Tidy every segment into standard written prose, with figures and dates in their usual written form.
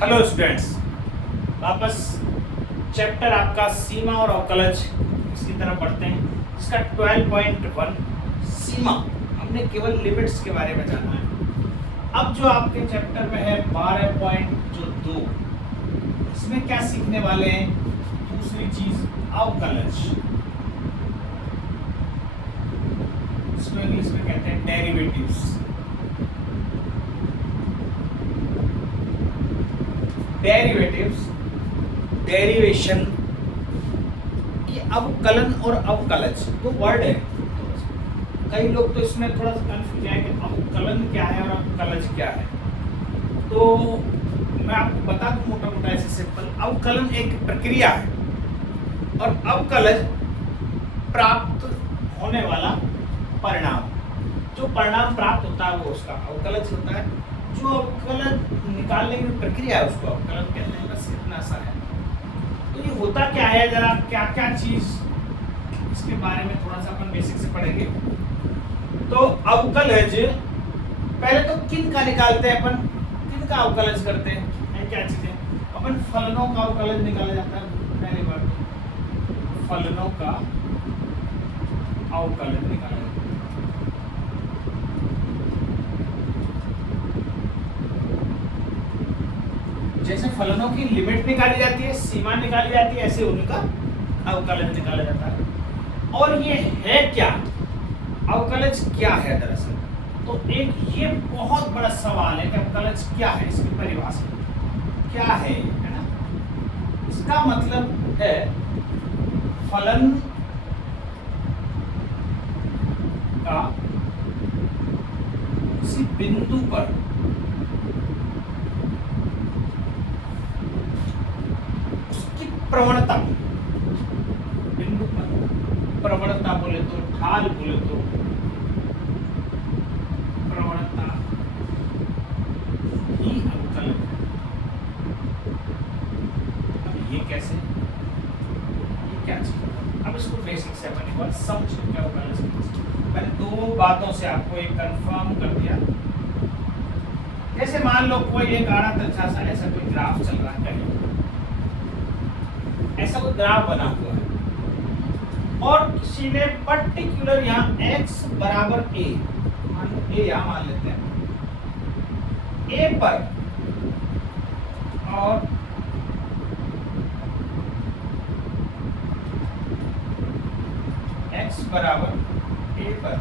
Hello students, वापस chapter आपका सीमा और अवकलज इसकी तरफ बढ़ते हैं। इसका 12.1 सीमा, हमने केवल लिमिट्स के बारे में जाना है। अब जो आपके चैप्टर में है 12.2, इसमें क्या सीखने वाले हैं? दूसरी चीज अवकलज, इसको इंग्लिश में कहते हैं डेरिवेटिव्स। डेरिवेटिव्स, डेरिवेशन, ये अवकलन और अवकलज दो वर्ड है। कई लोग तो इसमें थोड़ा सा कंफ्यूज है कि अवकलन क्या है और अवकलज क्या है। तो मैं आपको बता दूं मोटा मोटा ऐसे सिंपल, अवकलन एक प्रक्रिया है और अवकलज प्राप्त होने वाला परिणाम। जो परिणाम प्राप्त होता है वो उसका अवकलज होता है। जो अवकलन निकालने की प्रक्रिया है उसको अवकलन कहते हैं। बस इतना सा है। तो ये होता क्या है, जरा क्या क्या चीज इसके बारे में थोड़ा सा अपन बेसिक से पढ़ेंगे। तो अवकलज पहले तो किन का निकालते हैं अपन, किन का अवकलज करते हैं, क्या चीजें? अपन फलनों का अवकलज निकाला जाता है। पहली बार फलनों का अवकलज निकाला जाता है। जैसे फलनों की लिमिट निकाली जाती है, सीमा निकाली जाती है, ऐसे उनका अवकलज निकाला जाता है। और ये है क्या, अवकलज क्या है दरअसल? तो एक ये बहुत बड़ा सवाल है कि अवकलज क्या है, इसकी परिभाषा क्या है ना? इसका मतलब है फलन का किसी बिंदु पर प्रवणता, बिंदु पर प्रवणता बोले तो, ढाल बोले तो, प्रवणता ही अवकलन है। अब ये कैसे, ये क्या चीज? अब इसको बेसिक से अपन एक बार समझ क्या अवकलन। मैंने दो बातों से आपको एक कंफर्म कर दिया। जैसे मान लो कोई एक आड़ा तिरछा सा ऐसा कोई ग्राफ चल रहा है, ऐसा कोई ग्राफ बना हुआ है और किसी ने पर्टिकुलर यहाँ x बराबर a, मान लो a यहाँ मान लेते हैं, a पर और x बराबर a पर,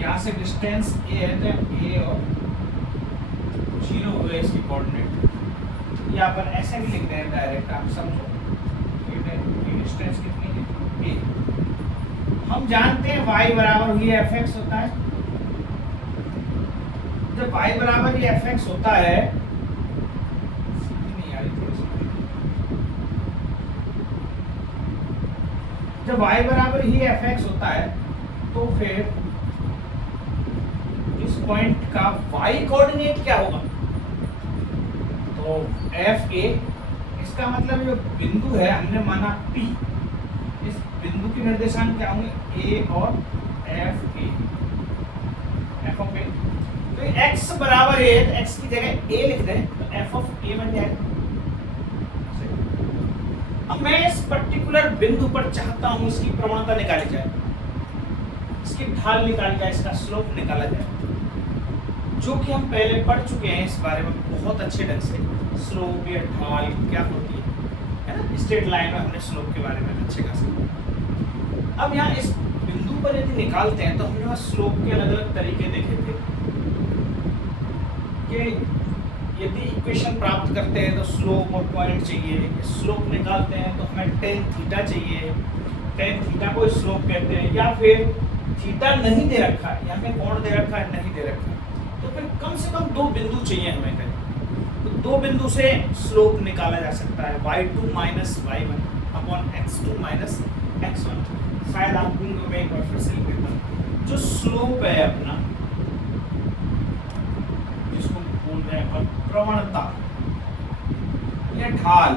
यहाँ से डिस्टेंस a है तो a और 0 हुए इसकी कोऑर्डिनेट। यहाँ पर ऐसे भी लिख रहे हैं डायरेक्ट, आप समझो डिस्टेंस कितनी है a। हम जानते हैं y बराबर ही fx होता है। जब y बराबर ही fx होता है, नहीं आ रही थोड़ी सी, जब y बराबर ही fx होता है तो फिर इस पॉइंट का y कोऑर्डिनेट क्या होगा? तो एफ ए, इसका मतलब जो बिंदु है हमने माना P, इस बिंदु के निर्देशांक क्या होंगे? ए और एफ ए, एफ ऑफ ए। तो x बराबर ए, तो x की जगह a लिख दें तो एफ ऑफ ए बन जाएगा। अब मैं इस पर्टिकुलर बिंदु पर चाहता हूं इसकी प्रवणता निकाली जाए, इसकी ढाल निकाली जाए, इसका स्लोप निकाला जाए, जो कि हम पहले पढ़ चुके हैं इस बारे में बहुत अच्छे ढंग से। स्लोप या ढाल क्या होती है ना? स्ट्रेट लाइन में हमने स्लोप के बारे में अच्छे खासे। अब यहाँ इस बिंदु पर यदि निकालते हैं तो हमने वहाँ स्लोप के अलग अलग तरीके देखे थे कि यदि इक्वेशन प्राप्त करते हैं तो स्लोप और पॉइंट चाहिए, स्लोप निकालते हैं तो हमें टेन थीटा चाहिए, टेन थीटा को स्लोप कहते हैं। या फिर थीटा नहीं दे रखा है, यहाँ पे कोण दे रखा है, नहीं दे रखा है, तो फिर कम से कम दो बिंदु चाहिए हमें कहीं, तो दो बिंदु से स्लोप निकाला जा सकता है y2 minus y1 upon x2 minus x1। शायद आप भूल गए, एक बार फिर से लिख देता हूं। जो स्लोप है अपना, जिसको बोल रहे हैं प्रवणता या ढाल,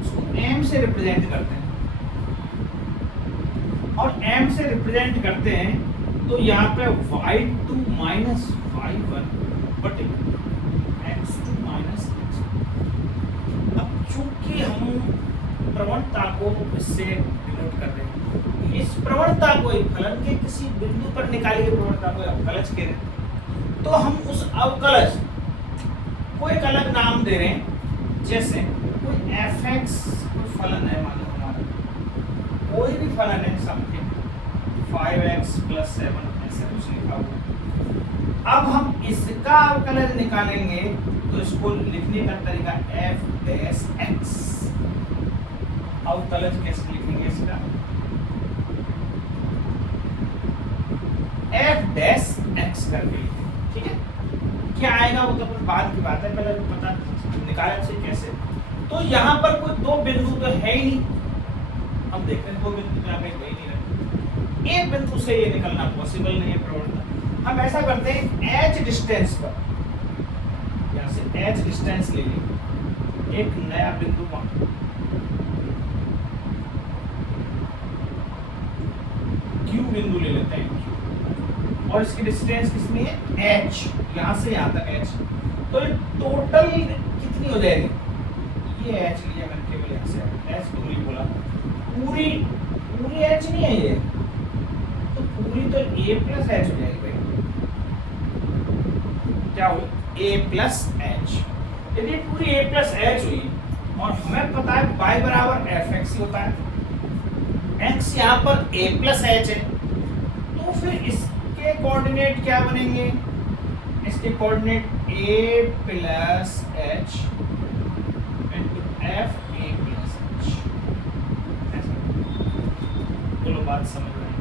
उसको m से रिप्रेजेंट करते हैं। और m से रिप्रेजेंट करते हैं तो यहाँ पे y2 माइनस y1 बटे x2 माइनस x1। अब चूंकि हम प्रवणता को इससे डिनोट कर रहे हैं, इस प्रवणता को फलन के किसी बिंदु पर निकाली गई प्रवणता को अवकलज कह रहे हैं, तो हम उस अवकलज को एक अलग नाम दे रहे हैं। जैसे कोई fx कोई फलन है, मान लो हमारा कोई भी फलन है, समथिंग 5x + 7 ऐसे कुछ लिखा हुआ। अब हम इसका अवकलज निकालेंगे तो इसको लिखने का तरीका f डैश x। अवकलज कैसे लिखेंगे इसका? f डैश x करके लिखेंगे, ठीक है। क्या आएगा वो तो अपन बाद की बात है, पहले पता निकालें से कैसे। तो यहाँ पर कोई दो बिंदु तो है ही नहीं, हम देखते हैं दो बिंदु यहाँ पे कोई नहीं रहे, एक बिंदु से ये निकलना पॉसिबल नहीं है प्रवणता। हम ऐसा करते हैं h डिस्टेंस पर, यहाँ से h डिस्टेंस ले लेंगे, एक नया बिंदु Q बिंदु ले लेते हैं Q, और इसकी डिस्टेंस कितनी है h, यहाँ से यहाँ तक h। तो ये टोटल कितनी हो जाएगी? ये h लिया मैंने केवल यहाँ से h दूरी बोला, पूरी h नहीं है ये, तो पूरी तो a + h हो जाएगी भाई। क्या हो a + h। यदि पूरी a + h हुई और हमें पता है y बराबर fx ही होता है, x यहाँ पर a + h है, तो फिर इसके कोऑर्डिनेट क्या बनेंगे? इसके coordinate a + h into f a + h। बोलो बात समझ रहे हैं?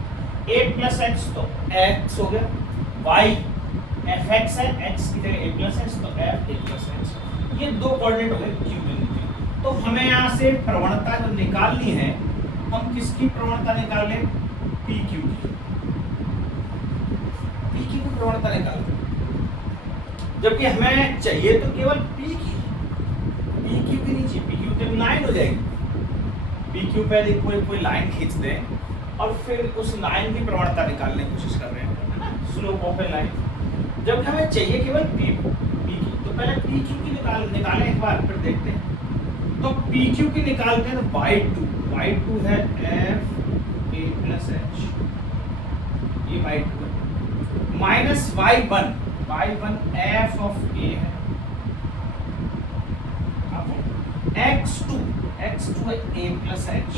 a + h तो x हो गया, y fx है, x की जगह a + h तो f a + h। ये दो कोऑर्डिनेट हो गए q बिंदु के। तो हमें यहाँ से प्रवणता जो निकालनी है, हम किसकी प्रवणता निकाल लें? PQ की। PQ की प्रवणता निकाल लें, जबकि हमें चाहिए तो केवल P की, PQ की नहीं चाहिए। PQ पे लाइन हो जाएगी, PQ पे कोई लाइन खींच दें और फिर उस लाइन की प्रवणता निकालने की कोशिश कर रहे हैं, है ना, स्लोप ऑफ ए लाइन। जब हमें चाहिए केवल P की, तो पहले PQ की निकालें एक बार, फिर देखते हैं। तो PQ की निकालते हैं तो y2 है f a + h, ये y2 है, minus y1 f of a है, अब x2 है a + h,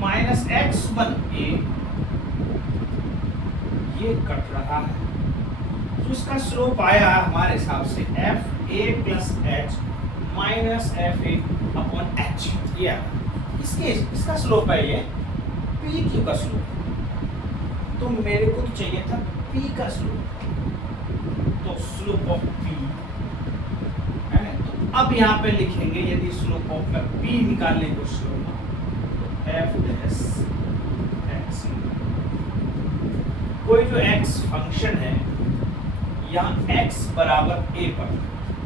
minus x1 a, ये कट रहा है, तो इसका स्लोप आया हमारे हिसाब से f a + h minus f a upon h। ये इसका स्लोप है ये PQ का स्लोप। तो मेरे को तो चाहिए था P का स्लोप, तो स्लोप ऑफ P है। तो अब यहाँ पे लिखेंगे, यदि स्लोप ऑफ का P निकालने को स्लोप f डैश x, कोई जो x फंक्शन है यहाँ x बराबर a पर,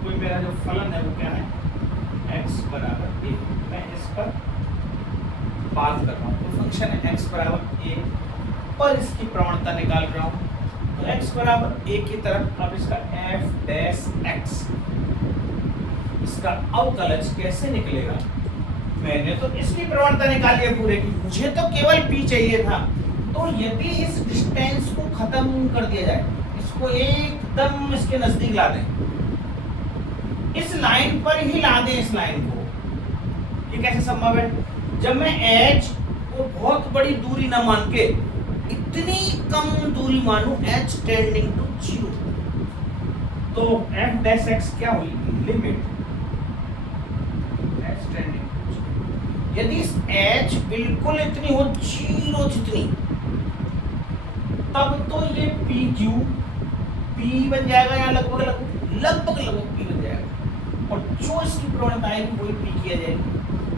कोई मेरा जो फलन है वो क्या है? x बराबर a। मैं इस पर बात कर रहा हूँ, तो फंक्शन है x बराबर a पर इसकी प्रवणता निकाल रहा हूँ, तो x बराबर a की तरफ अब इसका f डैश x, इसका अवकलज कैसे निकलेगा? मैंने तो इसकी प्रवणता निकाली है पूरे की, मुझे तो केवल p चाहिए था। तो यदि इस डिस्टेंस को खत्म कर दिया जाए, इसको एकदम इसके नजदीक ला दें, इस लाइन पर ही ला दें इस लाइन को, ये कैसे संभव है? जब मैं h को बहुत बड़ी दूरी ना मान के इतनी कम दूरी मानूं, h टेंडिंग टू 0, तो f डैश x क्या हुई? Limit h tending to 0। यदि h बिल्कुल इतनी हो 0 जितनी, तब तो ये PQ P बन जाएगा, या लगभग P बन जाएगा, और जो इसकी प्रवणता आएगी वही P किया जाएगी।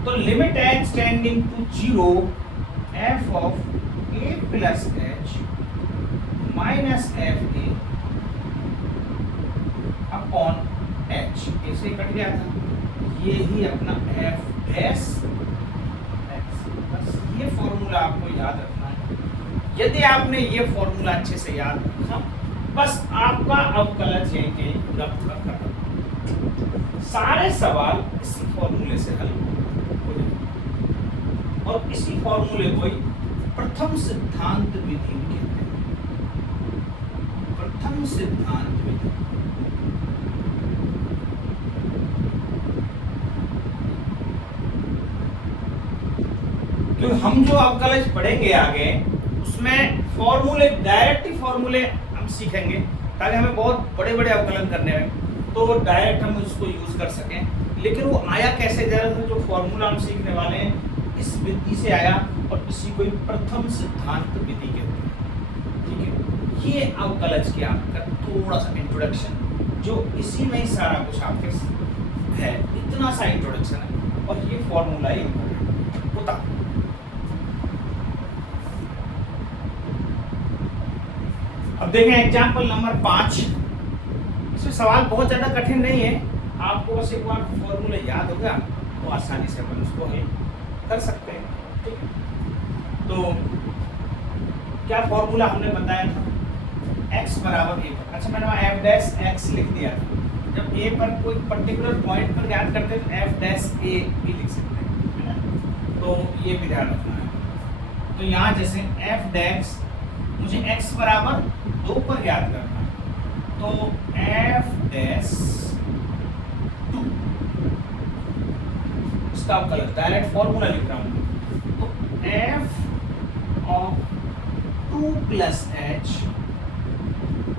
तो limit h tending to 0 f of a + h minus f a upon h, ऐसे कट गया था, ये ही अपना f डैश x। बस ये फॉर्मूला आपको याद रखना है। यदि आपने ये फॉर्मूला अच्छे से याद रखा बस आपका अवकलज यहीं के पूरा पूरा खत्म। सारे सवाल इसी फॉर्मूले से हल हो जाएंगे और इसी फॉर्मूले को ही प्रथम सिद्धांत विधि कहते हैं। प्रथम सिद्धांत विधि। क्योंकि हम जो अवकलज पढ़ेंगे आगे उसमें फॉर्मूले, डायरेक्ट ही फॉर्मूले हम सीखेंगे ताकि हमें बहुत बड़े बड़े अवकलन करने हैं तो डायरेक्ट हम उसको यूज कर सकें। लेकिन वो आया कैसे, जरा जो फॉर्मूला हम सीखने वाले हैं इस विधि से आया और इसी को प्रथम सिद्धांत विधि कहते हैं। ठीक है, ये अवकलज के आपका थोड़ा सा इंट्रोडक्शन, जो इसी में ही सारा कुछ आपके है, इतना सा इंट्रोडक्शन है और ये फॉर्मूला ही होता। अब देखें एग्जाम्पल नंबर 5। इसमें सवाल बहुत ज्यादा कठिन नहीं है, आपको बस एक बार फॉर्मूला याद होगा तो आसानी से अपन उसको हल कर सकते हैं। ठीक है, तो क्या फॉर्मूला हमने बताया था, x बराबर a पर। अच्छा, मैंने वहाँ f डैश x लिख दिया था। जब a पर कोई पर्टिकुलर पॉइंट पर ज्ञात करते हैं तो f डैश a भी लिख सकते हैं, तो ये भी ध्यान रखना है। तो यहाँ जैसे f डैश मुझे x बराबर 2 पर ज्ञात करना है, तो f डैश 2 इसका अवकलन, डायरेक्ट फॉर्मूला लिख रहा हूँ, तो f ऑफ 2 प्लस h,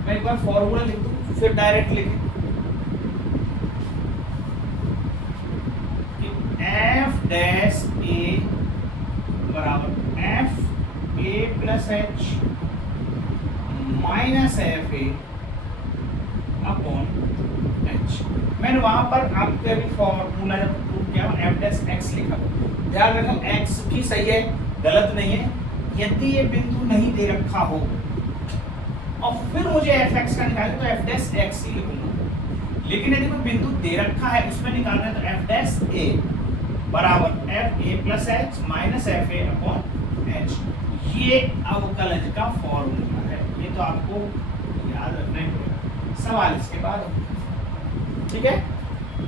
मैं एक बार फॉर्मूला लिख दूँ फिर डायरेक्ट लिखें, f डैश a बराबर f a plus h minus F A upon H. मैंने वहां पर आपके अभी फॉर्मूला जब प्रूव किया एफ डैश एक्स लिखा, ध्यान रखो एक्स भी सही है, गलत नहीं है। यदि ये बिंदु नहीं दे रखा हो और फिर मुझे एफ एक्स का निकालना तो एफ डैश एक्स ही लिखूंगा, लेकिन यदि कोई बिंदु दे रखा है उसमें निकालना है तो एफ डैश ए बराबर F A plus h minus F A upon H. ये अवकलज का फॉर्मूला है, ये तो आपको याद रखना ही पड़ेगा, सवाल इसके बाद। ठीक है,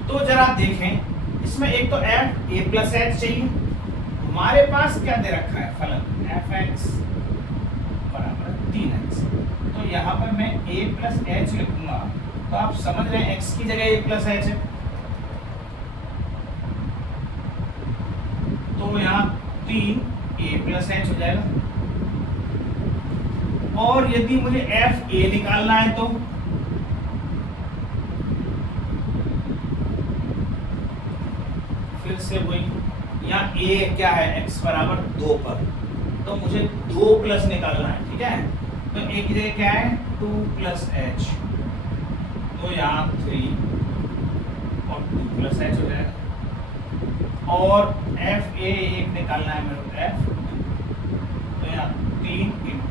तो जरा देखें इसमें एक तो एफ ए प्लस एच चाहिए, हमारे पास क्या दे रखा है फलन एफ एक्स बराबर 3x, तो यहाँ पर मैं a प्लस एच लिखूंगा, तो आप समझ रहे हैं x की जगह a प्लस एच है, तो यहाँ 3a प्लस एच हो जाएगा। और यदि मुझे एफ ए निकालना है तो फिर से वही, यहाँ a क्या है x बराबर 2 पर, तो मुझे 2 प्लस निकालना है। ठीक है, तो a की जगह क्या है 2 प्लस एच, तो यहाँ 3 और 2 प्लस एच हो जाएगा। और एफ ए एक निकालना है मेरे को एफ, तो यहाँ 3 इंटू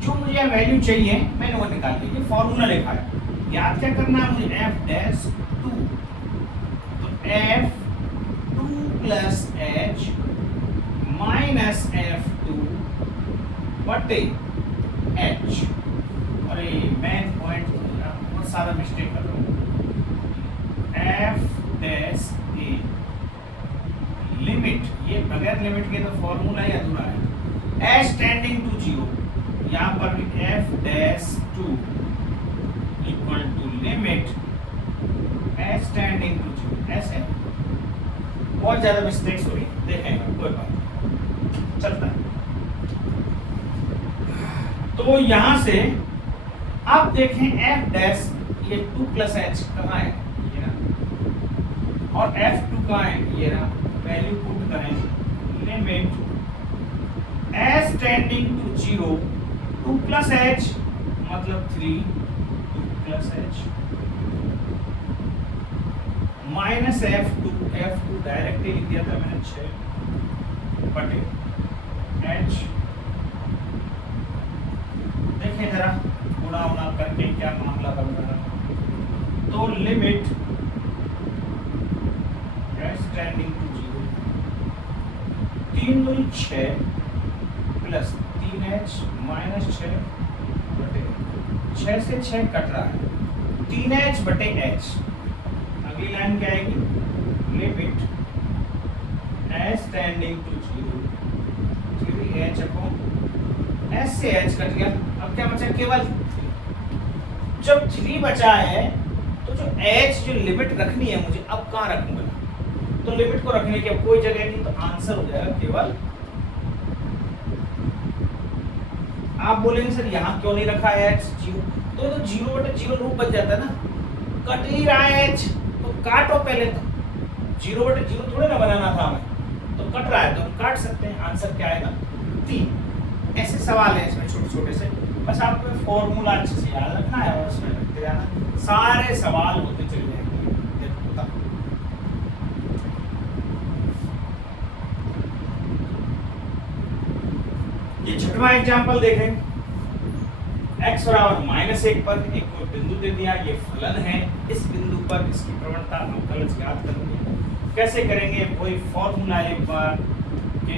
जो मुझे वैल्यू चाहिए मैंने वो निकाल ली, फॉर्मूला लिखा है। याद क्या करना है मुझे एफ डैश 2, तो F 2 plus h minus F 2 बटे एच। अरे मैथ पॉइंट बहुत सारा मिस्टेक कर रहा हूँ। एफ डैश ए लिमिट, ये बगैर लिमिट के तो फॉर्मूला ही अधूरा है। एच टेंडिंग टू 0, यहाँ पर भी f dash 2 equal to limit h tending to 0, ऐसे बहुत ज्यादा मिस्टेक्स हुई, देखेंगे कोई बात नहीं, चलता है। तो यहाँ से आप देखें एफ डैश, ये 2 प्लस एच कहाँ है, ये ना, और एफ 2 कहाँ है, ये ना, वैल्यू पुट करें limit h tending to 0 2 plus h मतलब 3 2 plus h minus F2 direct ही लिख दिया था मैंने 6 बटे एच। देखिए जरा गुणा उना करके क्या मामला बन रहा है। तो limit h tending to 0 3 2 6 plus 3h minus 6 बटे 6 से 6 कट रहा है 3h बटे h। अगली लाइन क्या आएगी limit h tending to 0 3h upon h से h कट गया। अब क्या बचा केवल जब 3 बचा है तो जो h जो लिमिट रखनी है मुझे अब कहाँ रखूंगा तो लिमिट को रखने की अब कोई जगह नहीं तो आंसर हो जाएगा केवल। आप बोलेंगे सर यहाँ क्यों नहीं रखा है h 0 तो 0 बटे 0 रूप बच जाता है ना कट ही रहा है h तो काटो पहले तो 0 बटे 0 थोड़े ना बनाना था हमें तो कट रहा है तो हम काट सकते हैं। आंसर क्या आएगा 3। ऐसे सवाल है इसमें छोटे छोटे से बस आपको फॉर्मूला अच्छे से याद रखना है और उसमें रखते जाना सारे सवाल होते चले जाएंगे। देखो बताओ ये छठवां एग्जांपल देखें x बराबर -1 पर एक कोई बिंदु दे दिया ये फलन है इस बिंदु पर इसकी प्रवणता अवकलज ज्ञात करेंगे। कैसे करेंगे वही फॉर्मूला एक बार कि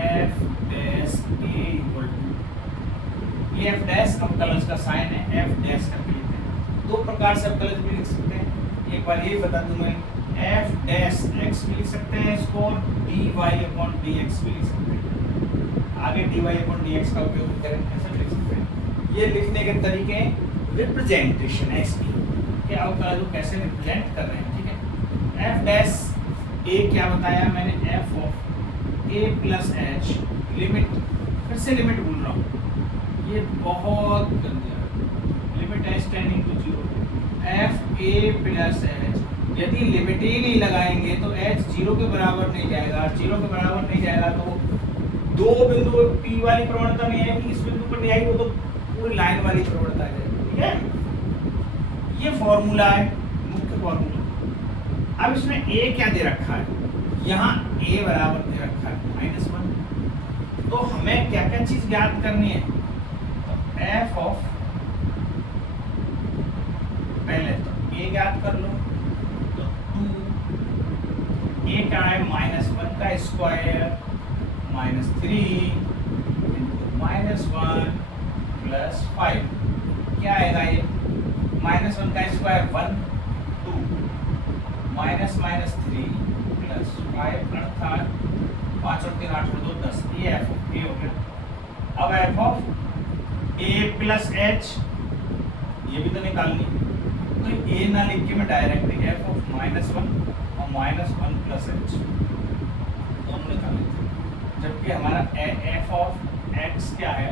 f dash a equal to ये f डैश अवकलज का साइन है f डैश करके लिखते हैं। दो प्रकार से अवकलज भी लिख सकते हैं एक बार ये बता दूं मैं f डैश x भी लिख सकते हैं इसको dy अपॉन dx भी लिख सकते हैं। आगे dy अपॉन dx का उपयोग करें ऐसे लिख सकते हैं। ये लिखने के तरीके रिप्रेजेंटेशन है इसकी कि अवकलज को कैसे रिप्रेजेंट कर रहे हैं। ठीक है f डैश a क्या बताया मैंने f of a plus h limit फिर से लिमिट बोल रहा हूँ ये बहुत गंदा limit h tending to 0 f a plus h यदि लिमिट ही नहीं लगाएंगे तो h 0 के बराबर नहीं जाएगा 0 के बराबर नहीं जाएगा तो दो बिंदु p वाली प्रवणता नहीं आएगी इस बिंदु पर नहीं आएगी वो तो पूरी लाइन वाली प्रवणता है। ठीक है ये फॉर्मूला है मुख्य फॉर्मूला। अब इसमें a क्या दे रखा है यहाँ a बराबर दे रखा है -1 तो हमें क्या क्या चीज ज्ञात करनी है तो f ऑफ पहले तो a ज्ञात कर लो तो 2 a का है -1 का स्क्वायर -3 -1 प्लस 5 क्या आएगा ये -1 का स्क्वायर 1 2 -3 प्लस 5 अर्थात 5 और 3 8 और 2 10 ये f ऑफ a हो गया। अब f of a plus h ये भी तो निकालनी तो a ना लिख के मैं डायरेक्ट f ऑफ -1 और -1 प्लस h दोनों निकाल लेते जबकि हमारा f ऑफ x क्या है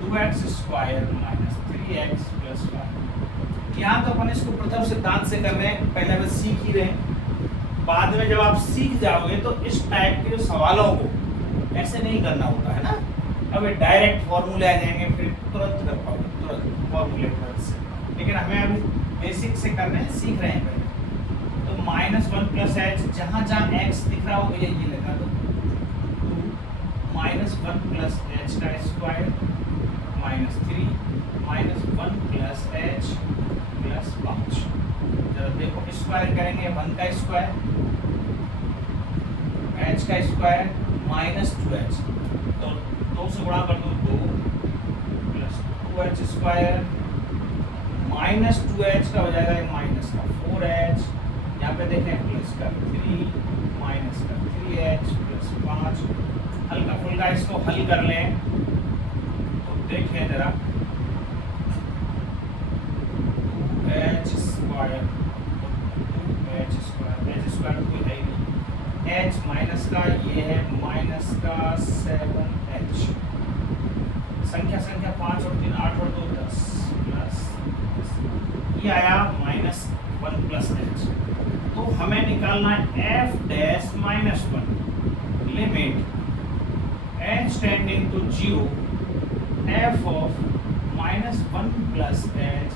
2x स्क्वायर -3x प्लस 5। यहाँ तो अपन इसको प्रथम सिद्धांत से कर रहे हैं पहले बस सीख ही रहे हैं बाद में जब आप सीख जाओगे तो इस टाइप के सवालों को ऐसे नहीं करना होता है ना। अब ये डायरेक्ट फॉर्मूले आ जाएंगे फिर तुरंत कर पाओगे तुरंत फॉर्मूले से लेकिन हमें अभी बेसिक से कर रहे हैं सीख रहे हैं पहले तो -1 प्लस h जहाँ जहाँ x दिख रहा हो भैया ये लगा दो -1 प्लस h का स्क्वायर -3 -1 प्लस h प्लस 5 जब देखो स्क्वायर करेंगे 1 का स्क्वायर h का स्क्वायर -2h तो 2 से गुणा कर दो 2 प्लस 2h स्क्वायर -2h का हो जाएगा माइनस का 4h यहाँ पे देखें प्लस का 3 माइनस का 3h प्लस 5 हल्का फुल्का इसको हल कर लें तो देखें जरा 2h स्क्वायर कोई है ही नहीं h माइनस का ये है माइनस का 7h संख्या 5 और 3 8 और 2 10 प्लस ये आया -1 प्लस h तो हमें निकालना है f dash -1 limit h tending to 0 f of -1 plus h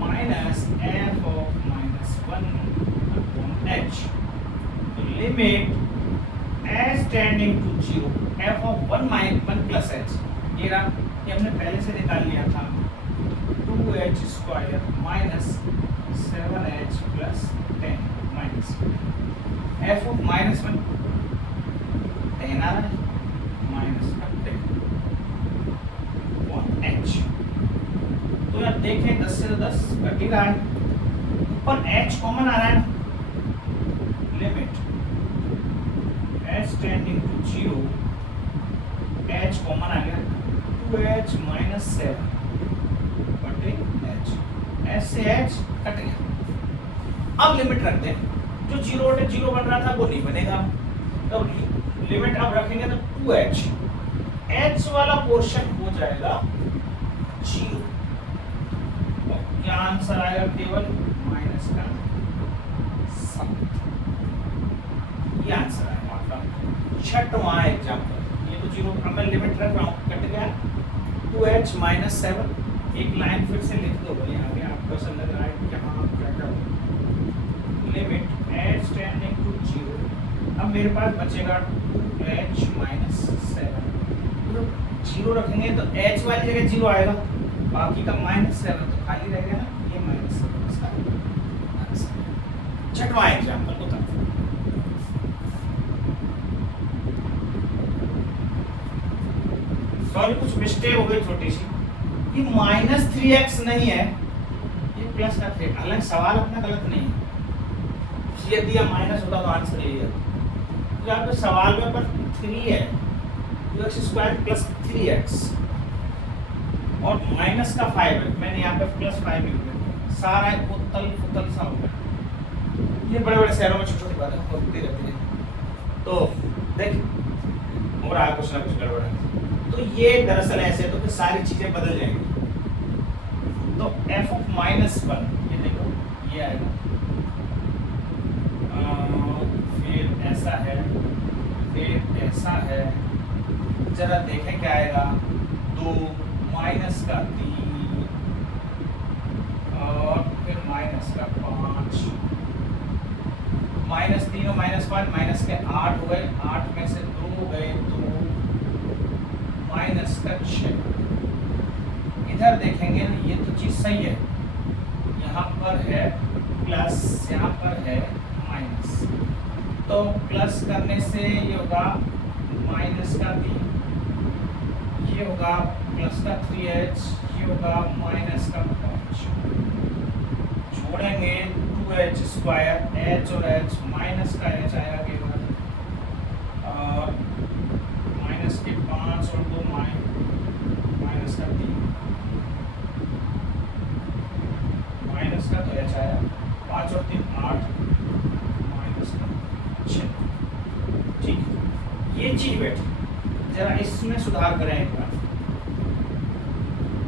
minus f of -1 upon h तो limit h tending to 0 f of 1 plus h ये हमने पहले से निकाल लिया था 2h square minus 7h plus 10 minus f of -1 10 आ रहा है माइनस का 10 h देखें 10 से तो 10 कट ही रहा है, ऊपर h कॉमन आ रहा है ना, limit h tending to 0, h common आ गया 2h माइनस 7 बटे h, h से h कट गया। अब लिमिट रखते हैं, जो 0 बटे 0 बन रहा था वो नहीं बनेगा, तो लिमिट अब रखेंगे तो 2h, h वाला पोर्शन हो जाएगा 0, क्या आंसर आएगा, केवल माइनस का 7, ये आंसर आएगा आपका छठवां एग्जाम्पल। ये तो 0, अब मैं लिमिट रख रहा हूँ, कट गया 2h माइनस 7, एक लाइन फिर से लिख दो भाई आगे, आपको ऐसा लग रहा है कि हाँ क्या करो, लिमिट h टेंडिंग टू 0, अब मेरे पास बचेगा 2h माइनस 7, 0 रखेंगे तो h वाली जगह 0 आएगा, बाकी का माइनस 7 तो खाली रहेगा ना, ये माइनस 7 इसका आंसर। छठवां एग्जाम्पल होता है, सॉरी कुछ मिस्टेक हो गई छोटी सी, ये माइनस 3x नहीं है, ये प्लस का 3, हालांकि सवाल अपना गलत नहीं है, ये दिया माइनस होता तो आंसर यही है, तो यहाँ पे सवाल में पर 3 है, 2x² प्लस 3x और माइनस का 5 है, मैंने यहाँ पे प्लस 5 लिख दिया, सारा एक उतल फुतल सा हो गया। ये बड़े बड़े शहरों में छोटी छोटी बातें होती रहती है, तो देख हो रहा है कुछ ना कुछ गड़बड़ है, तो ये दरअसल ऐसे तो फिर सारी चीजें बदल जाएंगी। तो f ऑफ माइनस 1, ये देखो ये आएगा, फिर ऐसा है, फिर ऐसा है, जरा देखें क्या आएगा, 2 माइनस का 3 और फिर माइनस का 5, माइनस 3 और माइनस 5 माइनस के 8 हो गए, 8 में से 2 गए तो माइनस का 6। इधर देखेंगे ना, ये तो चीज सही है, यहाँ पर है प्लस, यहाँ पर है माइनस, तो प्लस करने से ये होगा माइनस का 3, ये होगा प्लस का 3h, ये होगा माइनस का 5, जोड़ेंगे 2h², h और h, माइनस का h आएगा केवल, और माइनस के 5 और 2 माइनस का 3, माइनस का तो h आया 5 और 3 8, माइनस का 6, ठीक, ये चीज बैठी, जरा इसमें सुधार करें एक बार,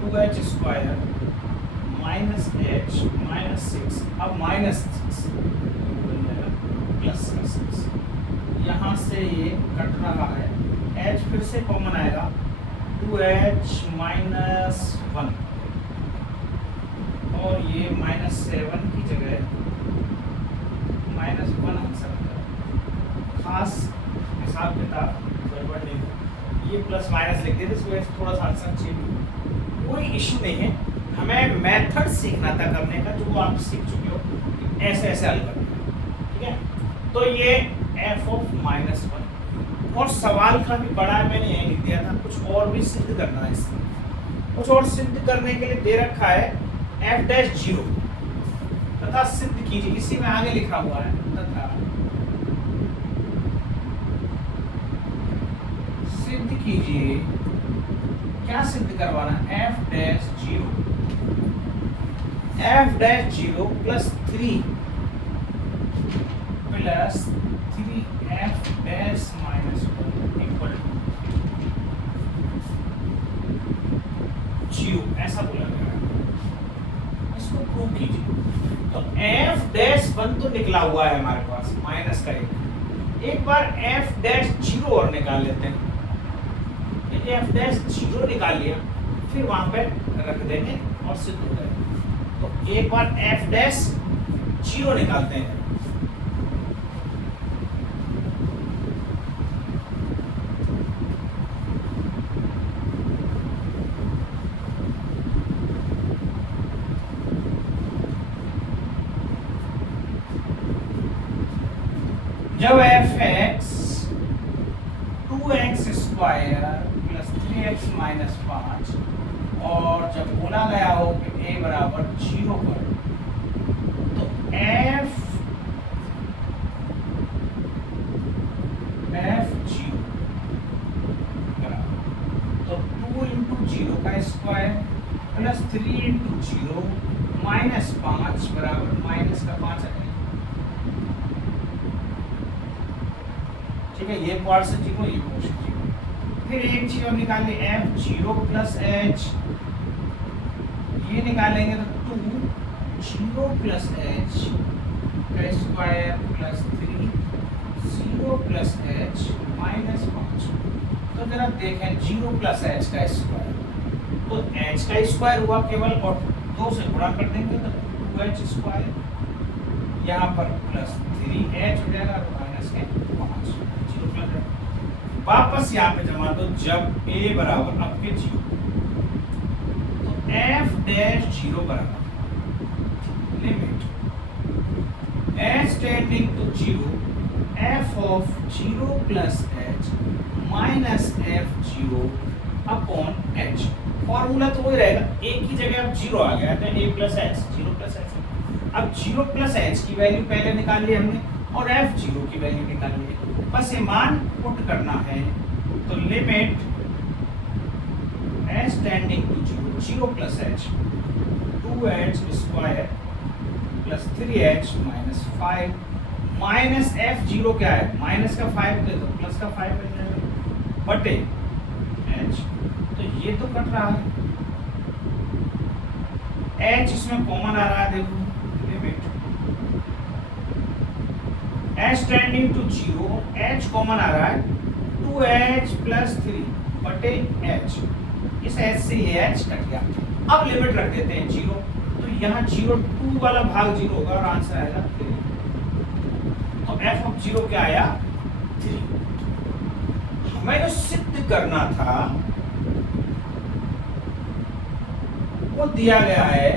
2h² माइनस h माइनस 6, अब माइनस 6 बन जाएगा प्लस का 6, यहाँ से ये कट रहा है, h फिर से कॉमन आएगा, 2h माइनस 1 और ये माइनस 7 की जगह माइनस 1 आंसर आता है, खास हिसाब किताब गड़बड़ नहीं, ये प्लस माइनस लिख देते, इसमें थोड़ा सा आंसर चेंज, कोई इशू नहीं है, हमें मेथड सीखना था करने का, जो आप सीख चुके हो, ऐसे ऐसे हल करना, ठीक है। तो ये f ऑफ माइनस 1, और सवाल का भी बड़ा मैंने यही लिख दिया था, कुछ और भी सिद्ध करना है इसमें, कुछ और सिद्ध करने के लिए दे रखा है f' 0 तथा सिद्ध कीजिए, इसी में आगे लिखा हुआ है तथा सिद्ध कीजिए, क्या सिद्ध करवाना, f' 0 plus 3 plus 3f' minus 1 equal to 0, ऐसा बोला गया है, इसको प्रूव कीजिए। तो f'1 तो निकला हुआ है हमारे पास माइनस का, एक बार f' 0 और निकाल लेते हैं, f' 0 निकाल लिया, फिर वहां पे रख देंगे और सिद्ध हो जाएगा। तो एक बार f' 0 निकालते हैं, जब f(x) 2x² plus 3x minus 5 और जब बोला गया हो कि a बराबर 0 पर, तो f 0 बराबर, तो 2 इंटू 0 का स्क्वायर प्लस 3 इंटू 0 माइनस 5 बराबर माइनस का 5 है। ठीक है, ये पार्ट से 0, ये पार्ट से 0। फिर एक चीज और निकालें, f 0 प्लस h, ये निकालेंगे तो 2 0 प्लस h का square plus 3 0 plus h minus 5। तो जरा देखें 0 प्लस h का स्क्वायर, तो h का स्क्वायर हुआ केवल, और 2 से गुणा कर देंगे तो 2h स्क्वायर, यहाँ पर प्लस 3h हो जाएगा माइनस के 5, 0 प्लस h। वापस यहाँ पे जमा दो, जब a बराबर आपके 0, तो f डैश 0 बराबर limit h tending to 0 f of 0 plus h minus f 0 upon h। Formula तो वही रहेगा, a की जगह अब 0 आ गया तो a plus h, 0 plus h। अब 0 प्लस h की वैल्यू पहले निकाल ली हमने और f 0 की वैल्यू निकाल ली, बस ये मान पुट करना है। तो limit h tending to 0 0 plus h 2h square plus 3h minus 5 minus f 0 क्या है, माइनस का 5 दे दो प्लस का 5 बन जाएगा बटे h, तो ये तो कट रहा है, h इसमें कॉमन आ रहा है, देखो limit h tending to 0 h common आ रहा है 2h प्लस 3 बटे h, इस h से ये h कट गया। अब लिमिट रख देते हैं 0, तो यहाँ 0 2 वाला भाग 0 होगा और आंसर आएगा 3। तो f ऑफ 0 क्या आया 3। हमें जो सिद्ध करना था वो दिया गया है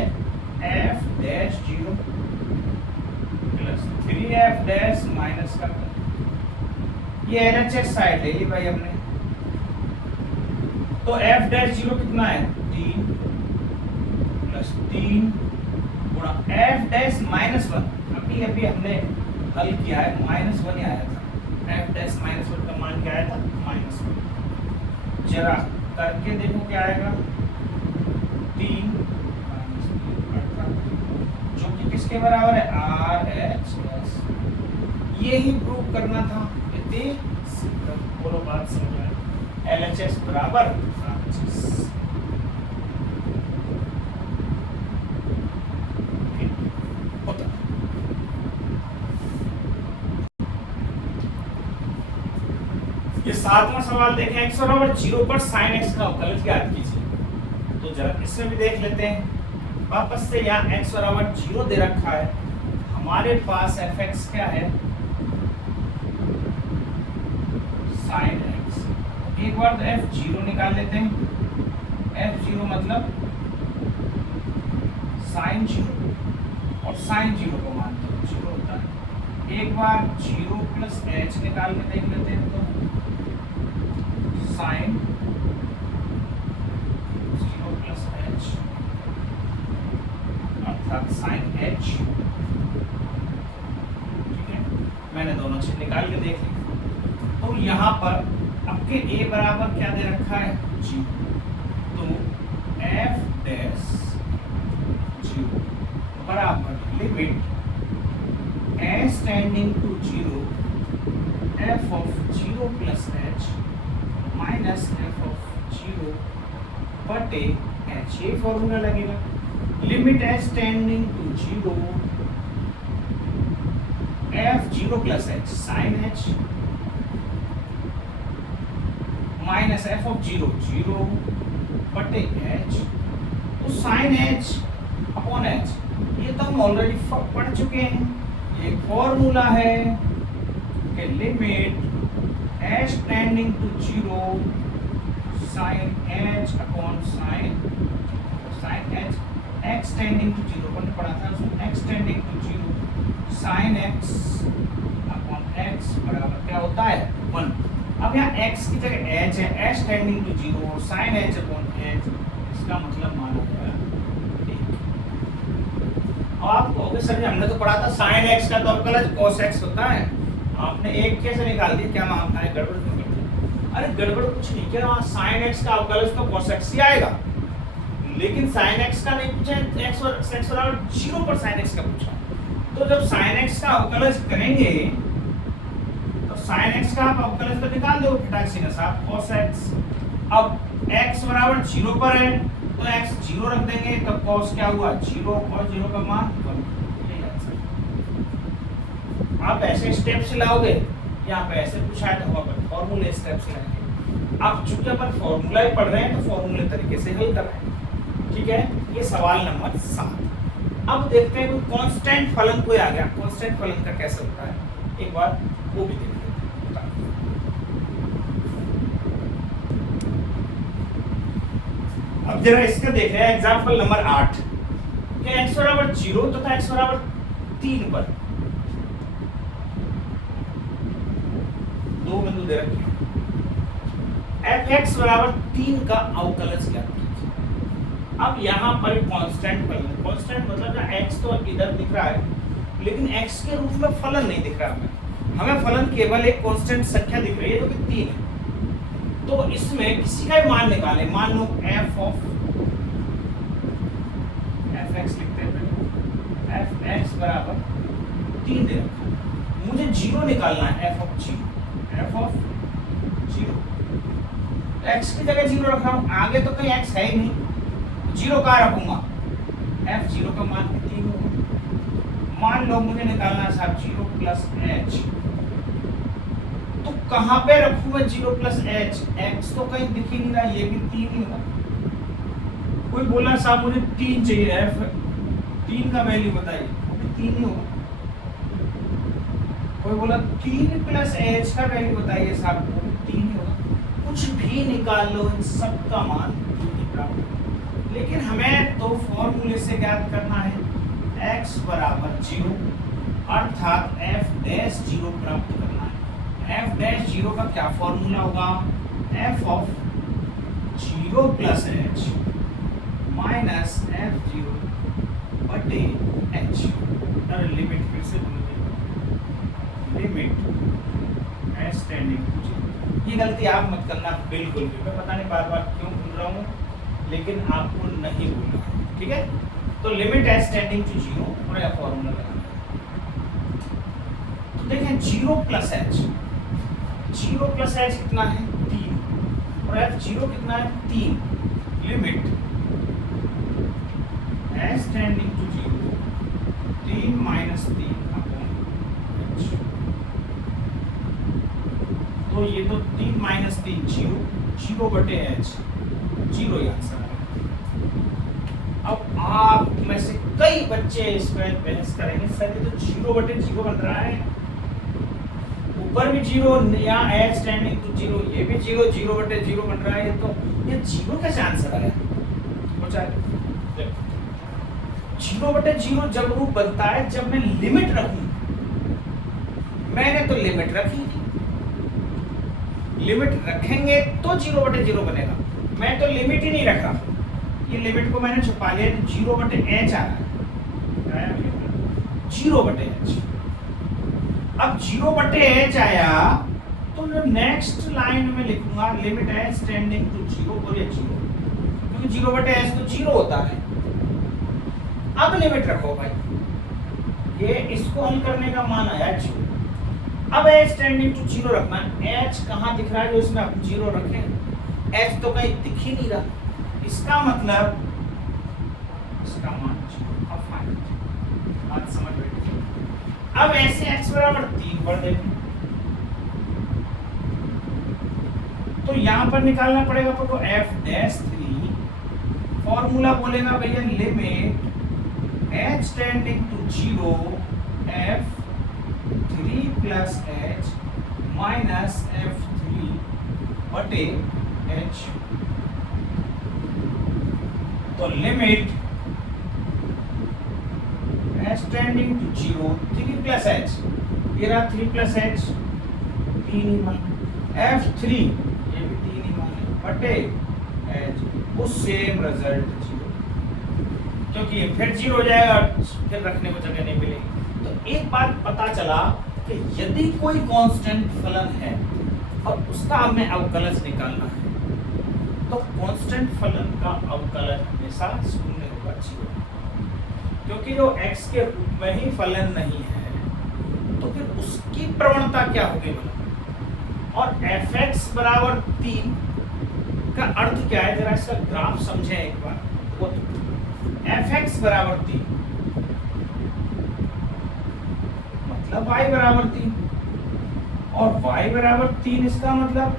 f dash 0 plus 3f dash minus का, ये LHS साइड है ये भाई हमने, तो f डैश 0 कितना है 3 प्लस 3 गुणा f डैश माइनस 1, अभी अभी हमने हल किया है माइनस 1 ही आया था, f डैश माइनस 1 का मान क्या आया था माइनस 1। जरा करके देखो क्या आएगा 3 जो कि किसके बराबर है RHS। ये ही प्रूव करना था, बोलो बात समझ में, LHS बराबर RHS। ये 7वां सवाल देखें, x बराबर 0 पर sin x का अवकलज ज्ञात कीजिए। तो जरा इसमें भी देख लेते हैं, वापस से यहाँ x बराबर 0 दे रखा है, हमारे पास fx क्या है sin x। एक बार तो f0 निकाल लेते हैं, f0 मतलब sin 0 और sin 0 को मानते हैं 0 होता है। एक बार 0 प्लस h निकाल के देख लेते हैं, तो sin 0 प्लस h अर्थात sin h। ठीक है, मैंने दोनों चीज निकाल के देख ली। तो यहाँ पर आपके a बराबर क्या दे रखा है 0, तो f डैश 0 बराबर limit h tending to 0 f of 0 plus h minus f of 0 बटे h, ये फॉर्मूला लगेगा। Limit h tending to 0 f 0 plus h sin h minus f of 0 0 बटे h, तो sin h अपॉन h, ये तो हम already पढ़ चुके हैं। ये फॉर्मूला है कि limit h tending to 0 sin h upon sin h, x tending to 0 पर पढ़ा था, उसमें x tending to 0 sin x upon x बराबर क्या होता है 1। अब यहाँ x की जगह h है, h tending to 0 sin h upon h इसका मतलब मान आ गया 1। अब आप कहोगे सर जी हमने तो पढ़ा था sin x का तो अवकलज cos x होता है, आपने 1 कैसे निकाल दिया, क्या मामला है, गड़बड़ क्यों कर दी? अरे गड़बड़ कुछ नहीं किया, वहाँ sin x का अवकलज तो cos x ही आएगा, लेकिन sin x का नहीं पूछा, x बराबर 0 पर sin x का पूछा। तो जब sin x का अवकलज करेंगे तो sin x का आप अवकलज तो निकाल दो फटाक से ना साहब, cos x। अब x बराबर 0 पर है तो x 0 रख देंगे, तो cos क्या हुआ 0 और 0 का मान 1। यही आंसर। आप ऐसे स्टेप से लाओगे, यहाँ पे ऐसे पूछा है तो हम अपन फॉर्मूले स्टेप से लाएंगे। अब चूंकि अपन फॉर्मूला ही पढ़ रहे हैं तो फॉर्मूले तरीके से हल कर रहे हैं, ठीक है। ये सवाल नंबर 7। अब देखते हैं कोई कांस्टेंट फलन कोई आ गया, कांस्टेंट फलन का कैसे होता है एक बार वो भी देखते हैं। अब जरा इसका देख रहे हैं एग्जांपल नंबर 8 कि x बराबर 0 तथा x बराबर 3 पर दो बिंदु दे रखे हैं, fx बराबर 3 का अवकलज क्या है। अब यहाँ पर कांस्टेंट फलन, कांस्टेंट मतलब x तो इधर दिख रहा है लेकिन x के रूप में फलन नहीं दिख रहा हमें फलन केवल एक कांस्टेंट संख्या दिख रही है जो कि 3 है। तो इसमें किसी का भी मान निकाले, मान लो f ऑफ fx लिखते हैं, fx बराबर 3 दे रखा, मुझे 0 निकालना है, f ऑफ 0 x की जगह 0 रख रहा हूं, आगे तो कहीं x है ही नहीं, 0 कहाँ रखूंगा, f0 का मान 3 होगा। मान लो मुझे निकालना है साहब 0 प्लस h, तो कहां पे रखूंगा 0 प्लस h, x तो कहीं दिख ही नहीं रहा, ये भी 3 ही होगा। कोई बोला साहब मुझे 3 चाहिए, f 3 का वैल्यू बताइए, वो भी 3 ही होगा। कोई बोला 3 प्लस h का वैल्यू बताइए साहब, वो भी 3 ही होगा। कुछ भी निकाल लो, इन सब का मान 3 ही प्राप्त होगा। लेकिन हमें तो फॉर्मूले से ज्ञात करना है x बराबर 0 अर्थात f डैश 0 प्राप्त करना है। f डैश 0 का क्या फॉर्मूला होगा, f of 0 plus h minus f0 बटे h। अरे लिमिट फिर से लिमिट s टेंडिंग टू 0। ये गलती आप मत करना बिल्कुल भी, मैं पता नहीं बार बार क्यों बोल रहा हूँ लेकिन आपको नहीं बोलना, ठीक है। तो लिमिट s टेंडिंग टू 0 और यह फॉर्मूला लगाना। तो देखें 0 प्लस h कितना है 3 और f0 कितना है 3, limit s tending to 0 3 minus 3 upon h। तो ये तो 3 माइनस 3 0 बटे h, 0 ही आंसर है। अब आप में से कई बच्चे इस पर बहस करेंगे, सर ये तो 0 बटे 0 बन रहा है, ऊपर भी 0 यहाँ h टेंडिंग टू 0, ये भी 0 बटे 0 बन रहा है, तो ये 0 कैसे आंसर आया, सोचा 0 बटे 0 जब रूप बनता है जब मैं लिमिट रखूं, मैंने तो लिमिट रखी, लिमिट रखेंगे तो 0 बटे 0 बनेगा, मैं तो लिमिट ही नहीं रखा, ये लिमिट को मैंने छुपा लिया, 0 बटे h आ रहा है, 0 बटे h। अब 0 बटे h आया तो जो नेक्स्ट लाइन में लिखूंगा लिमिट h टेंडिंग टू 0 और ये 0, क्योंकि 0 बटे h तो 0 होता है। अब लिमिट रखो भाई, ये इसको हल करने का मान आया 0। अब h टेंडिंग टू 0 रखना, h कहाँ दिख रहा है जो इसमें हम 0 रखें, h तो कहीं दिख ही नहीं रहा, इसका मतलब इसका मान 0। अब फाइंड, बात समझ बैठी। अब ऐसे x बराबर 3 पर देखें तो यहाँ पर निकालना पड़ेगा तो f डैश 3, फॉर्मूला बोलेगा भैया limit h tending to 0 f 3 plus h minus f3 बटे h। तो limit h tending to 0 3 plus h, ये रहा 3 प्लस h 3 ही मान, f3 ये भी 3 ही मान बटे h वो सेम रिजल्ट 0, क्योंकि ये फिर 0 हो जाएगा, फिर रखने को जगह नहीं मिलेगी। तो एक बात पता चला कि यदि कोई कांस्टेंट फलन है और उसका हमें अवकलज निकालना है, तो कांस्टेंट फलन का अवकलज हमेशा शून्य होगा, 0, क्योंकि जो x के रूप में ही फलन नहीं है, तो फिर उसकी प्रवणता क्या होगी बोला। और fx बराबर 3 का अर्थ क्या है, जरा इसका ग्राफ समझें एक बार। वो fx बराबर 3 मतलब y बराबर 3, और y बराबर 3 इसका मतलब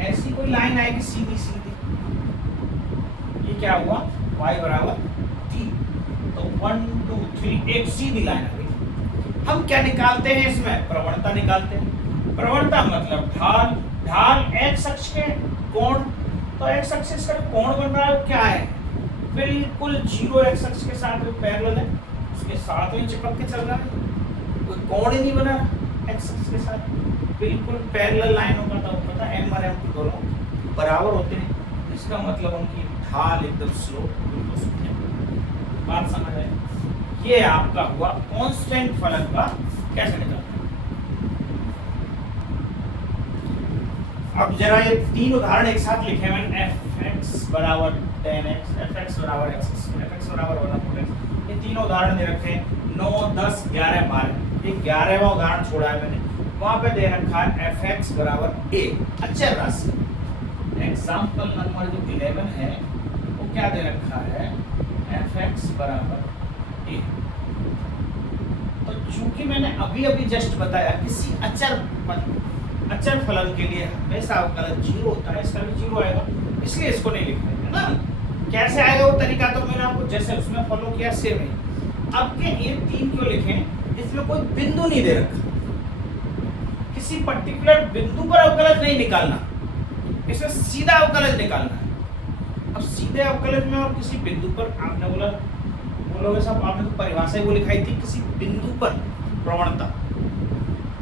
ऐसी कोई लाइन आएगी सीधी सीधी, ये क्या हुआ, y बराबर 3, तो 1 2 3 एक सीधी लाइन आ गई। हम क्या निकालते हैं इसमें, प्रवणता निकालते हैं। प्रवणता मतलब ढाल, ढाल x अक्ष के कोण, तो x एक्सिस का कोण बन रहा है क्या है, बिल्कुल 0 x अक्ष के साथ में पैरेलल है, उसके साथ में चिपक के चल रहा है, कोई कोण ही नहीं बना x अक्ष के साथ, बिल्कुल पैरेलल लाइन होगा। तो पता है m और m दोनों बराबर होते हैं, इसका मतलब उनकी ढाल एकदम स्लोप बिल्कुल शून्य। बात समझ आए, ये आपका हुआ कांस्टेंट फलन का कैसे निकालना। अब जरा ये तीन उदाहरण एक साथ लिखे मैंने, fx बराबर 10x, fx बराबर x, fx बराबर 1/x, ये तीनों उदाहरण दे रखे हैं 9 10 11 12। ये 11वां उदाहरण छोड़ा है मैंने, वहां पे दे रखा है fx बराबर a, अचर राशि। एग्जांपल नंबर जो 11 है वो क्या दे रखा है, fx बराबर a। तो चूंकि मैंने अभी अभी जस्ट बताया किसी अचर फलन के लिए हमेशा अवकलज 0 होता है, इसका भी 0 आएगा, इसलिए इसको नहीं लिख रहे हैं ना। कैसे आएगा वो तरीका तो मैंने आपको जैसे उसमें फॉलो किया सेम है। अब के ये 3 क्यों लिखें, इसमें कोई बिंदु नहीं दे रखा, किसी पर्टिकुलर बिंदु पर अवकलज नहीं निकालना, इसमें सीधा अवकलज निकालना है। अब सीधे अवकलज में और किसी बिंदु पर, आपने बोलोगे साहब आपने तो परिभाषा वो लिखाई थी किसी बिंदु पर प्रवणता।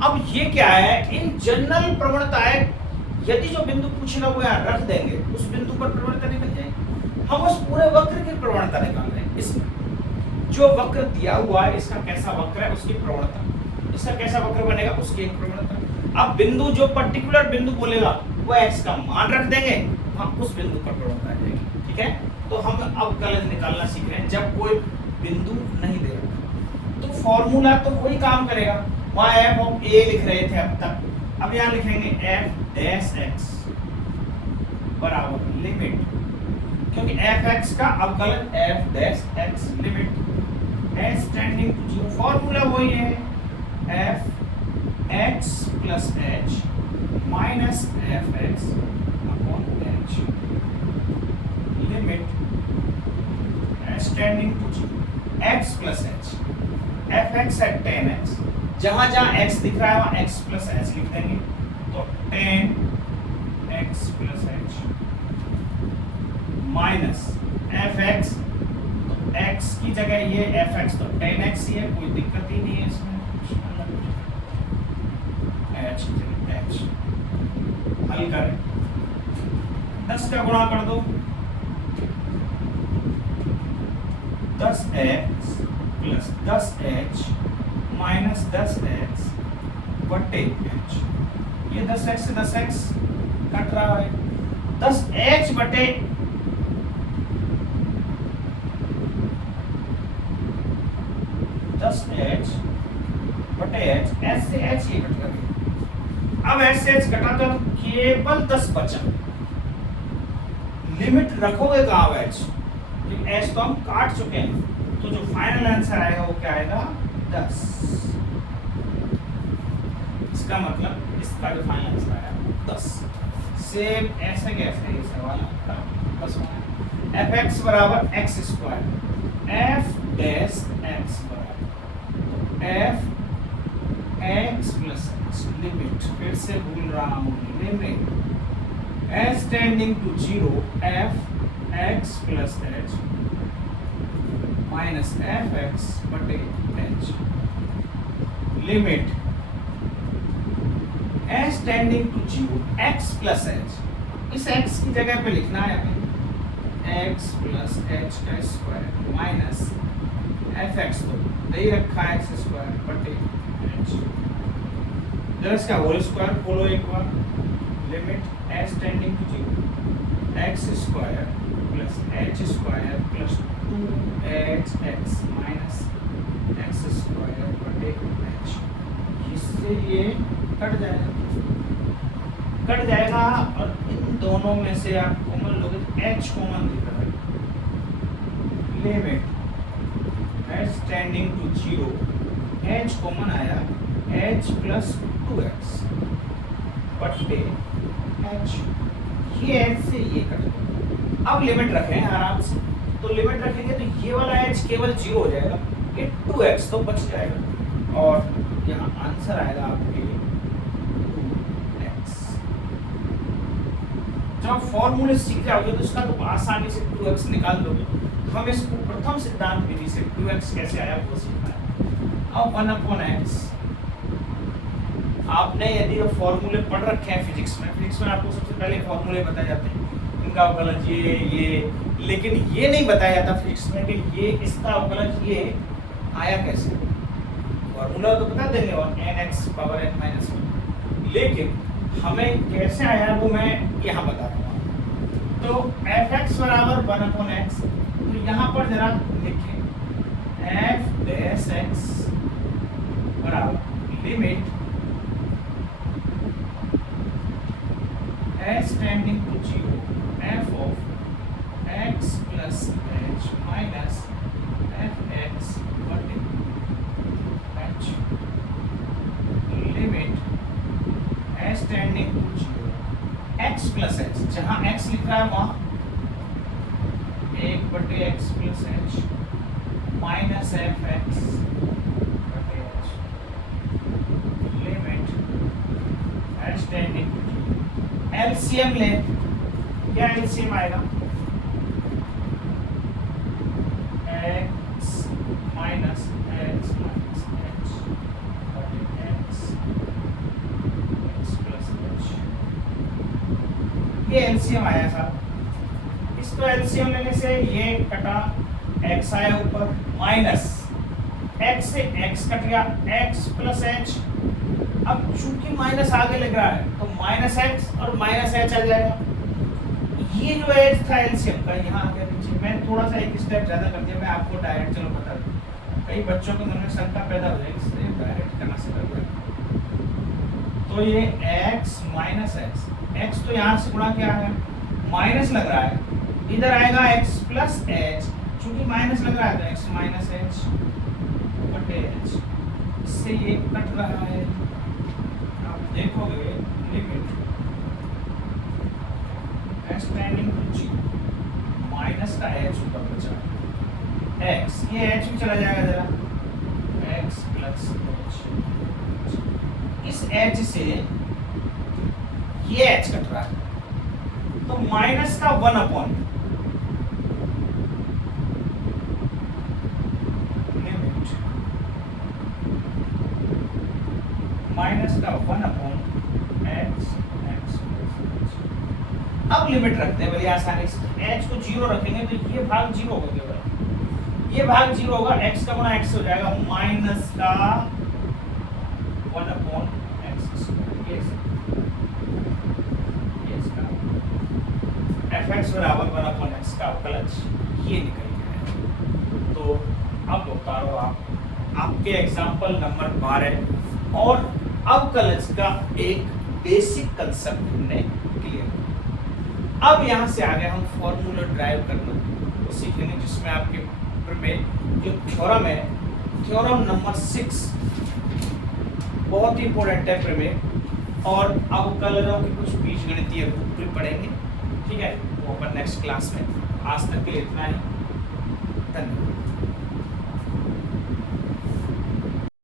अब ये क्या है, इन जनरल प्रवणताएं यदि जो बिंदु पूछेगा वो यहाँ रख देंगे, उस बिंदु पर प्रवणता निकल जाएगी। हम उस पूरे वक्र की प्रवणता निकाल रहे हैं, इसमें जो वक्र दिया हुआ है इसका कैसा वक्र है उसकी प्रवणता, इसका कैसा वक्र बनेगा उसकी एक प्रवणता। अब बिंदु जो पर्टिकुलर बिंदु बोलेगा वो x का मान रख देंगे, हम उस बिंदु पर प्रवणता आ जाएगी। ठीक है, तो हम अवकलज निकालना सीख रहे हैं जब कोई बिंदु नहीं दे रखा, तो फॉर्मूला तो वही काम करेगा। वहाँ f ऑफ a लिख रहे थे अब तक, अब यहाँ लिखेंगे f डैश x बराबर लिमिट, क्योंकि fx का अवकलन f dash x limit s tending to 0, formula वही है f x plus h minus fx अपॉन h, limit s tending to 0 x plus h, fx है 10x, जहां जहां x दिख रहा है वहां x प्लस h लिख देंगे, तो 10x plus h minus fx, तो x की जगह ये fx तो 10x ही है, कोई दिक्कत ही नहीं है इसमें, h की जगह h, हल करें 10 का गुणा कर दो, 10x plus 10h minus 10x बटे h, ये 10x से 10x कट रहा है, 10h बटे 10h बटे h, h से h ये कट गया। अब h से h कटा तो केवल 10 बचा, लिमिट रखोगे कहाँ h, h तो हम काट चुके हैं, तो जो फाइनल आंसर आएगा वो क्या आएगा 10। इसका मतलब इसका जो फाइनल आंसर आया 10, सेम ऐसे कैसे ये सवाल आपका 10 होगा। fx बराबर x square, f dash x बराबर f x plus x, limit फिर से भूल रहा हूँ, limit s tending to 0 f x plus h minus fx बटे h, limit s tending to 0 x plus h, इस x की जगह पे लिखना है हमें एक्स प्लस एच का स्क्वायर माइनस एफ एक्स तो दे ही रखा है एक्स स्क्वायर बटे एच। जरा इसका होल स्क्वायर खोलो एक बार, limit h tending to zero x square plus h square plus 2hx minus x square बटे एच। इससे ये कट जाएगा और इन दोनों में से आप कॉमन लोगे तो एच कॉमन दिख रहा है। Limit h tending to zero h common आया एच प्लस 2x बटे एच। ये एच से ये कट गया। अब लिमिट रखें आराम से, तो लिमिट रखेंगे तो ये वाला एच केवल जीरो हो जाएगा, ये 2x तो बच जाएगा और यहाँ आंसर आएगा आपके 2x। जब फॉर्मूले सीख जाओगे तो इसका तो आसानी से 2x निकाल दोगे। हम इसको प्रथम सिद्धांत विधि से 2x कैसे आया वो सीखना है। अब 1/x आपने यदि वो फॉर्मूले पढ़ रखे हैं फिजिक्स में आपको सबसे पहले फॉर्मूले बताए जाते हैं, इनका अवकलज ये, लेकिन ये नहीं बताया जाता फिजिक्स में कि ये इसका अवकलज ये आया कैसे। फॉर्मूला तो बता देंगे और nx पावर n माइनस 1, लेकिन हमें कैसे आया वो मैं यहाँ बता रहा हूँ। तो fx बराबर 1/x, तो यहाँ पर जरा लिखें f डैश x बराबर limit h tending to zero f of x plus h minus fx बटे h limit h tending to zero x plus h, जहाँ x लिख रहा है वहाँ 1/x plus h minus fx बटे h limit h tending to zero. LCM ले, क्या LCM आएगा x minus h minus h बटे x प्लस h। ये एलसीएम आया साहब। इसको एलसीएम लेने से ये कटा x आया ऊपर माइनस x से x कट गया x प्लस h। अब चूंकि माइनस आगे लग रहा है तो माइनस x और माइनस h आ जाएगा। ये जो h था एलसीएम का यहाँ आ गया नीचे। मैं थोड़ा सा एक स्टेप ज्यादा कर दिया, मैं आपको डायरेक्ट चलो बता दूं, कई बच्चों के मन में शंका पैदा हो जाएगी इसलिए डायरेक्ट करना से कर दिया। तो ये x माइनस x तो यहाँ से गुणा क्या है, माइनस लग रहा है, इधर आएगा x प्लस h, चूंकि माइनस लग रहा है तो x माइनस h बटे h। इससे ये कट रहा है, आप देखोगे limit h tending to zero minus का h ऊपर बचा x, ये h भी चला जाएगा जरा x प्लस h। इस h से ये h कट रहा है तो माइनस का 1/, लिमिट माइनस का 1/x। अब लिमिट रखते हैं बड़ी आसानी से, h को जीरो रखेंगे तो ये भाग जीरो होगा, केवल ये भाग जीरो होगा, x का गुना x हो जाएगा माइनस का 1/x। fx बराबर 1/x का अवकलज ये निकल गया है। तो अब उतारो आपके एग्जाम्पल नंबर 12 और अवकलज का एक बेसिक कंसेप्ट हमने क्लियर। अब यहाँ से आगे हम फॉर्मूला ड्राइव करना तो सीखेंगे, जिसमें आपके पेपर में जो थ्योरम है, थ्योरम नंबर 6 बहुत ही इंपॉर्टेंट है पेपर में, और अवकलजों के कुछ बीजगणितीय रूप भी पढ़ेंगे। ठीक है, वो अपन नेक्स्ट क्लास में। आज तक के लिए इतना ही, धन्यवाद।